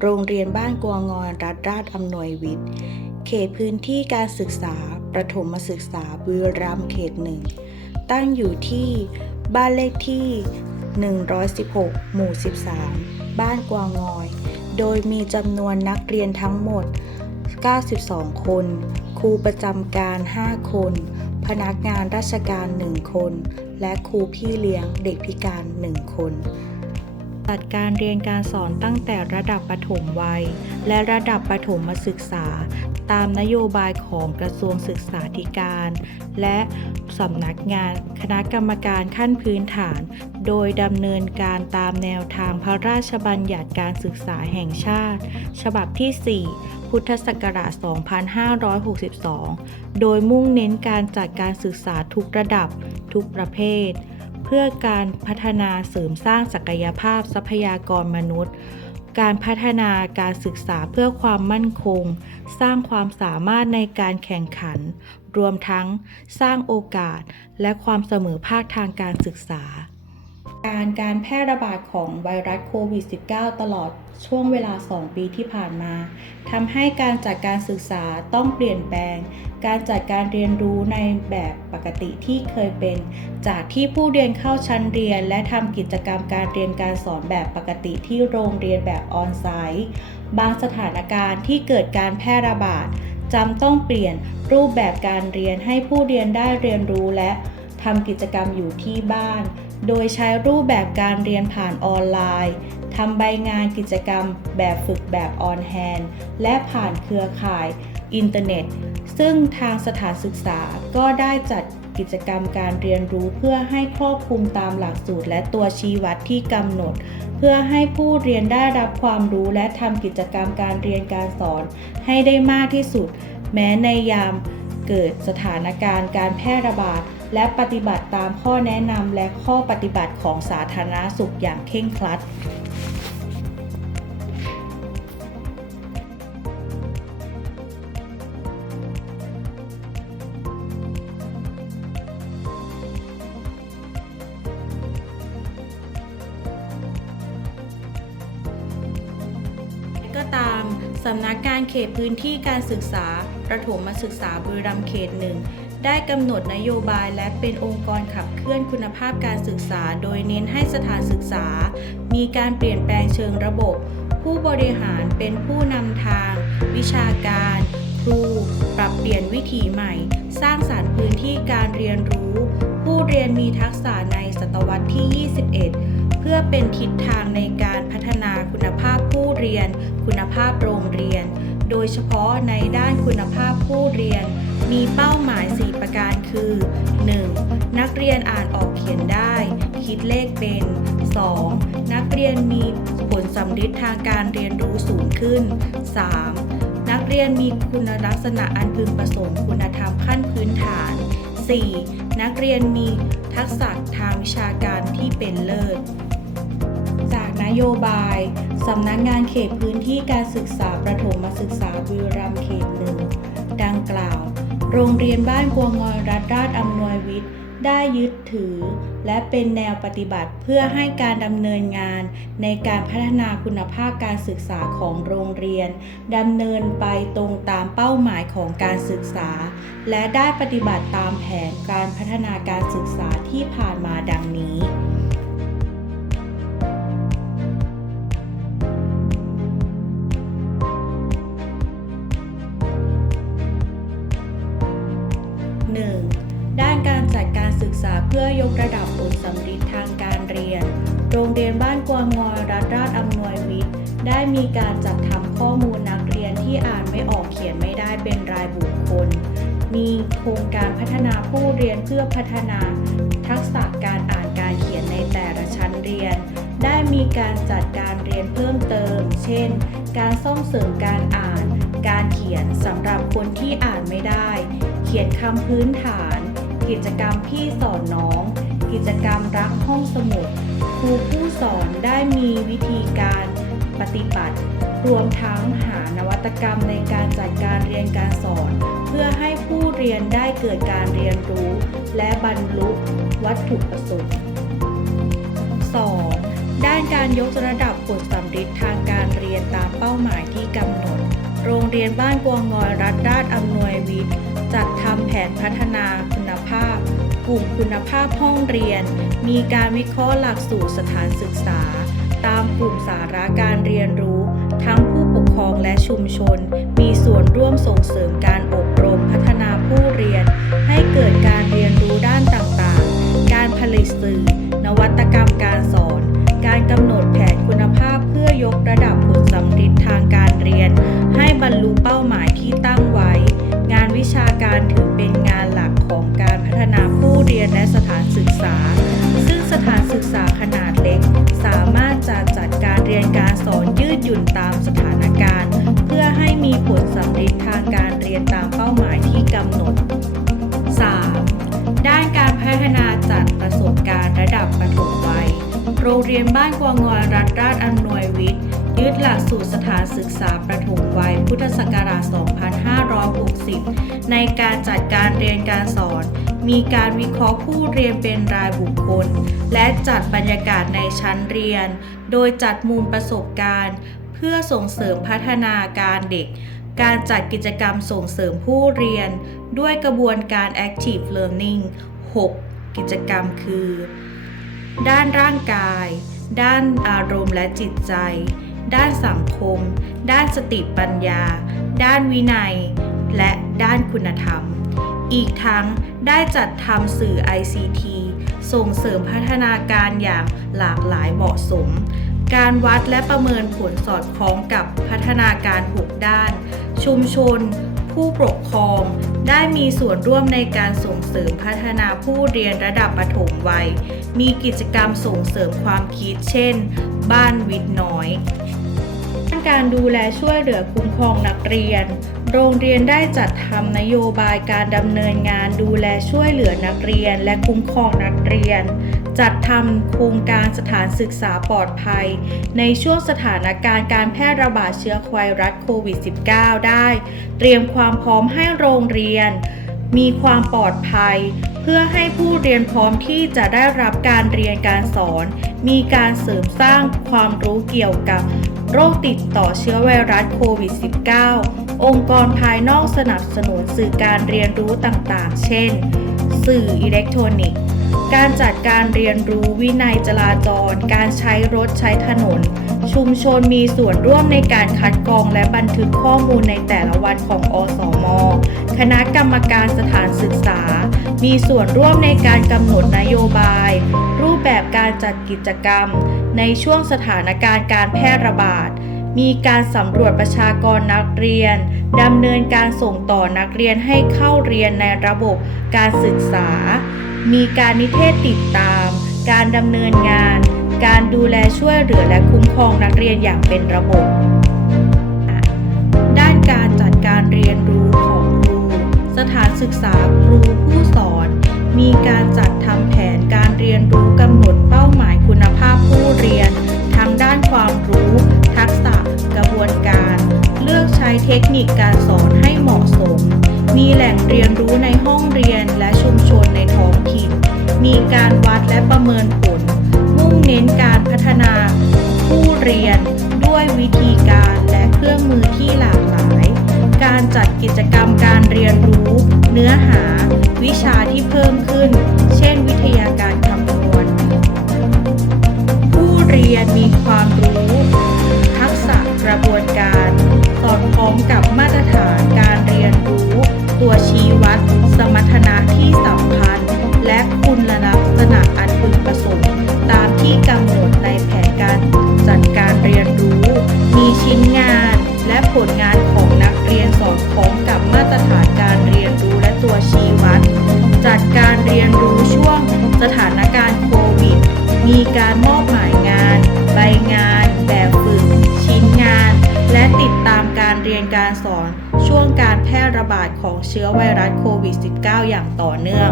โรงเรียนบ้านกวงอนรัฐราชอำนวยวิทย์ เขตพื้นที่การศึกษา ประถมศึกษาบุรีรัมย์เขตหนึ่ง ตั้งอยู่ที่บ้านเลขที่ 116 หมู่ 13 บ้านกวางอย โดยมีจำนวนนักเรียนทั้งหมด 92 คน ครูประจำการ 5 คน พนักงานราชการ 1 คน และครูพี่เลี้ยงเด็กพิการ 1 คน จัดการเรียนการสอนตั้งแต่ระดับประถมวัย และระดับประถมศึกษา ตามนโยบายของกระทรวงศึกษาธิการ และสำนักงานคณะกรรมการขั้นพื้นฐาน โดยดำเนินการตามแนวทางพระราชบัญญัติการศึกษาแห่งชาติ ฉบับที่ 4 พุทธศักราช 2562 โดยมุ่งเน้นการจัดการศึกษาทุกระดับทุกประเภท เพื่อการพัฒนาเสริมสร้างศักยภาพทรัพยากรมนุษย์ การพัฒนาการศึกษาเพื่อความมั่นคง สร้างความสามารถในการแข่งขัน รวมทั้งสร้างโอกาสและความเสมอภาคทางการศึกษา การการแพร่ระบาดของไวรัสโควิด -19 ตลอดช่วงเวลา 2 ปีที่ผ่านมาทำให้การจัดการศึกษาต้องเปลี่ยนแปลง การจัดการเรียนรู้ในแบบปกติที่เคยเป็น จากที่ผู้เรียนเข้าชั้นเรียน และทำกิจกรรมการเรียนการสอนแบบปกติที่โรงเรียนแบบออนไซต์บางสถานการณ์ที่เกิดการแพร่ระบาดจำต้องเปลี่ยนรูปแบบการเรียนให้ผู้เรียนได้เรียนรู้และทำกิจกรรมอยู่ที่บ้าน โดยใช้รูปแบบการเรียนผ่านออนไลน์ทำใบงานกิจกรรมแบบฝึกแบบออนแฮนและผ่านเครือข่ายอินเทอร์เน็ต ซึ่งทางสถานศึกษาก็ได้จัดกิจกรรมการเรียนรู้เพื่อให้ครอบคลุมตามหลักสูตรและตัวชี้วัดที่กำหนด เพื่อให้ผู้เรียนได้รับความรู้และทำกิจกรรมการเรียนการสอน ให้ได้มากที่สุด แม้ในยามเกิดสถานการณ์การแพร่ระบาด และปฏิบัติตามข้อแนะนำและข้อปฏิบัติของสาธารณสุขอย่างเคร่งครัดก็ตาม สำนักงานเขตพื้นที่การศึกษา ประถมศึกษาบุรีรัมย์เขตหนึ่ง ได้กำหนดนโยบายและเป็นองค์กรขับเคลื่อนคุณภาพการศึกษา โดยเน้นให้สถานศึกษา มีการเปลี่ยนแปลงเชิงระบบ ผู้บริหารเป็นผู้นำทาง วิชาการ ครู ปรับเปลี่ยนวิถีใหม่ สร้างสารรค์พื้นที่การเรียนรู้ ผู้เรียนมีทักษะในศตวรรษที่ 21 เพื่อเป็นทิศทางในการพัฒนาคุณภาพผู้เรียน คุณภาพโรงเรียน โดยเฉพาะในด้านคุณภาพผู้เรียน มีเป้าหมาย 4 ประการคือ 1. นักเรียนอ่านออกเขียนได้ คิดเลขเป็น 2. นักเรียนมีผลสำลิดทางการเรียนรู้สูงขึ้น 3. นักเรียนมีคุณลักษณะอันพึงประสงค์คุณธรรมขั้นพื้นฐาน 4. นักเรียนมีทักษะทางวิชาการที่เป็นเลิศ จากนโยบายสำนักงานเขตพื้นที่การศึกษาประถมศึกษาบุรีรัมย์เขตหนึ่งดังกล่าว โรงเรียนบ้านกวงอยรัฐราชอำนวยวิทย์ ได้ยึดถือ และเป็นแนวปฏิบัติเพื่อให้การดำเนินงาน ในการพัฒนาคุณภาพการศึกษาของโรงเรียนดำเนินไปตรงตามเป้าหมายของการศึกษา และได้ปฏิบัติตามแผนการพัฒนาการศึกษาที่ผ่านมาดังนี้ กระดับผลสำลิดทางการเรียน โรงเรียนบ้านกวางงอรัฐราชอำนวยวิทย์ ได้มีการจัดทำข้อมูลนักเรียนที่อ่านไม่ออกเขียนไม่ได้เป็นรายบุคคล มีโครงการพัฒนาผู้เรียนเพื่อพัฒนาทักษะการอ่านการเขียนในแต่ละชั้นเรียน ได้มีการจัดการเรียนเพิ่มเติม เช่น การซ่อมเสริมการอ่าน การเขียนสำหรับคนที่อ่านไม่ได้ เขียนคำพื้นฐาน กิจกรรมพี่สอนน้อง กิจกรรมรักห้องสมุด ครูผู้สอนได้มีวิธีการปฏิบัติ รวมทั้งหานวัตกรรมในการจัดการเรียนการสอน เพื่อให้ผู้เรียนได้เกิดการเรียนรู้ และบรรลุวัตถุประสงค์ 2. ด้านการยกระดับผลสำลิดทางการเรียนตามเป้าหมายที่กำหนด โรงเรียนบ้านกวงงอยรัฐราชอำนวยวิทย์ จัดทำแผนพัฒนาาพ กลุ่มคุณภาพห้องเรียน มีการวิเคราะห์หลักสูตรสถานศึกษา ตามกลุ่มสาระการเรียนรู้ ทั้งผู้ปกครองและชุมชน มีส่วนร่วมส่งเสริมการอบรมพัฒนาผู้เรียน ให้เกิดการเรียนรู้ด้านต่างๆ การผลิตสื่อ นวัตกรรมการสอน การกำหนดแผนคุณภาพเพื่อยกระดับผลสำฤทธิ์ทางการเรียน ให้บรรลุเป้าหมาย ษา ซึ่งสถานศึกษาขนาดเล็ก สามารถจะจัดการเรียนการสอนยืดหยุ่นตามสถานการณ์ เพื่อให้มีผลสำฤทธิ์ทางการเรียนตามเป้าหมายที่กำหนด 3. ด้านการพัฒนาจัดประสบการณ์ระดับประถมวัย โรงเรียนบ้านกวางงอยรัฐราชอำนวยวิทย์ ยึดหลักสูตรสถานศึกษาประถมวัยพุทธศักราช 2560 ในการจัดการเรียนการสอน มีการวิเคราะห์ผู้เรียนเป็นรายบุคคล และจัดบรรยากาศในชั้นเรียน โดยจัดมุมประสบการณ์ เพื่อส่งเสริมพัฒนาการเด็ก การจัดกิจกรรมส่งเสริมผู้เรียน ด้วยกระบวนการ Active Learning 6 กิจกรรมคือ ด้านร่างกาย ด้านอารมณ์และจิตใจ ด้านสังคม ด้านสติปัญญา ด้านวินัย และด้านคุณธรรม อีกทั้งได้จัดทำสื่อ ICT ส่งเสริมพัฒนาการอย่างหลากหลายเหมาะสม การวัดและประเมินผลสอดคล้องกับพัฒนาการ6ด้าน ชุมชน ผู้ปกครอง ได้มีส่วนร่วมในการส่งเสริมพัฒนาผู้เรียนระดับประถมวัย มีกิจกรรมส่งเสริมความคิดเช่น บ้านวิทย์น้อย การดูแลช่วยเหลือคุ้มครองนักเรียน โรงเรียนได้จัดทำนโยบายการดำเนินงานดูแลช่วยเหลือนักเรียน และคุ้มครองนักเรียน จัดทำโครงการสถานศึกษาปลอดภัย ในช่วงสถานการณ์การแพร่ระบาดเชื้อไวรัสโควิด -19 ได้ เตรียมความพร้อมให้โรงเรียน มีความปลอดภัยเพื่อให้ผู้เรียนพร้อมที่จะได้รับการเรียนการสอน มีการเสริมสร้างความรู้เกี่ยวกับ โรคติดต่อเชื้อไวรัสโควิด -19 องค์กรภายนอกสนับสนุนสื่อการเรียนรู้ต่างๆ เช่น สื่ออิเล็กทรอนิกส์ การจัดการเรียนรู้วินัยจราจร การใช้รถใช้ถนน ชุมชนมีส่วนร่วมในการคัดกรองและบันทึกข้อมูลในแต่ละวันของอสม คณะกรรมการสถานศึกษา มีส่วนร่วมในการกำหนดนโยบาย รูปแบบการจัดกิจกรรม ในช่วงสถานการณ์การแพร่ระบาด มีการสำรวจประชากรนักเรียนดำเนินการส่งต่อนักเรียนให้เข้าเรียนในระบบการศึกษา มีการนิเทศติดตาม การดำเนินงาน การดูแลช่วยเหลือและคุ้มครองนักเรียนอย่างเป็นระบบ ด้านการจัดการเรียนรู้ของครู สถานศึกษาครูผู้สอน มีการจัด เทคนิคการสอนให้เหมาะสม มีแหล่งเรียนรู้ในห้องเรียนและชุมชนในท้องถิ่น มีการวัดและประเมินผล มุ่งเน้นการพัฒนาผู้เรียนด้วยวิธีการและเครื่องมือที่หลากหลาย การจัดกิจกรรมการเรียนรู้ เนื้อหา วิชาที่เพิ่มขึ้นเช่น ผลงานของนักเรียนสอดคล้องกับมาตรฐานการเรียนรู้และตัวชี้วัด จัดการเรียนรู้ช่วงสถานการณ์โควิด มีการมอบหมายงาน ใบงาน แบบฝึก ชิ้นงาน และติดตามการเรียนการสอน ช่วงการแพร่ระบาดของเชื้อไวรัสโควิด -19 อย่างต่อเนื่อง